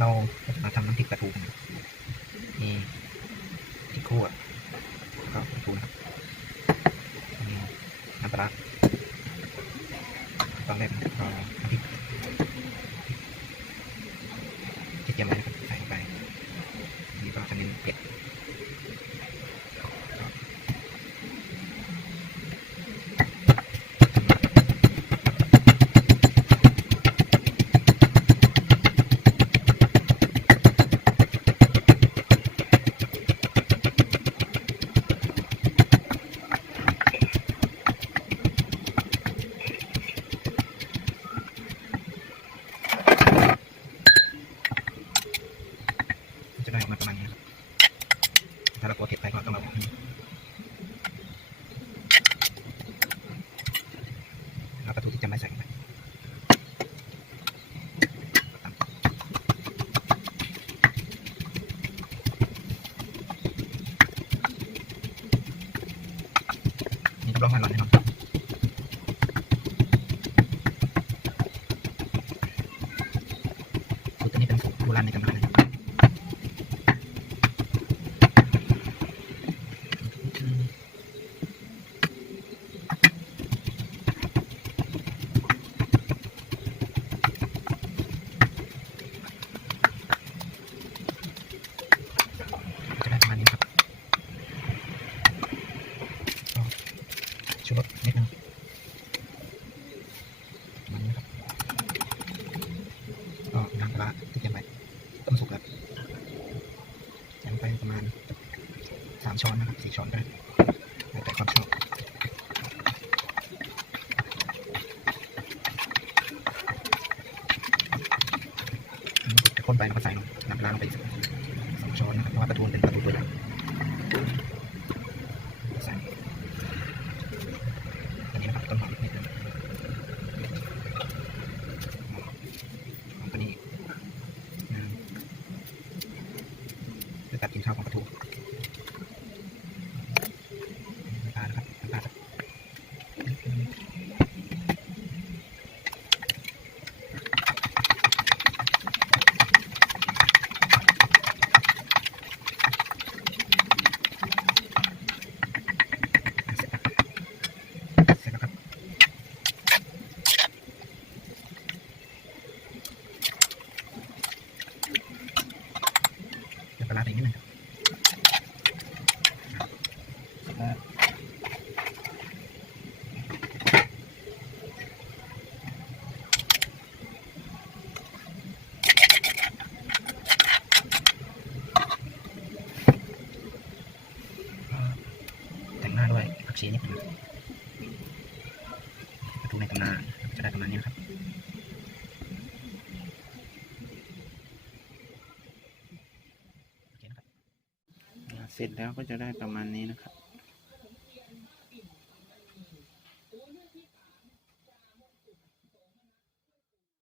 เรามาทำน้ำพริกปลาทูกันมีพริกคั่วก็ปลาทูนครับน้ำปลาร้าตอนแรกนะครับเราน้ำพริกที่เตรียมไว้นะครับใส่ลงไปอันนี่ก็จะเน้นเผ็ด จะ ได้มาประมาณนี้ถ้าเรากลัวเผ็ดไปก็ต้องเอาออกแล้วปลาทูที่จะไม่ใส่ไปนี่ก็ร้องให้ร้อนแน่นอนสูตรตัวนี้เป็นสูตรโบราณในตำนานนะครับ จะได้ประมาณนี้ครับก็ ชูรสนิดนึงประมาณนี้ครับก็น้ำปลาที่เตรียมไว้ต้มสุกแล้วใส่ลงไปประมาณสามช้อนนะครับสี่ช้อนก็ได้แล้วแต่ความชอบจะข้นไปแล้วก็ใส่น้ำปลาลงไปอีกสักสองช้อนนะครับเพราะว่าปลาทูเป็นปลาทูตัวใหญ่ใส่อันนี้นะครับต้นหอมนิดนึงหอมตัวนี้นะ การกินข้าวของปลาทูน้ำปลานะครับน้ำปลาสักนิดนึงเสร็จแล้วครับเดี๋ยวปลาร้าไปอีกนิดนึง ครับแต่งหน้าด้วยผักชีนิดนึงประตูในตำนานจะได้ประมาณนี้ครับเสร็จแล้วก็จะได้ประมาณนี้นะครับ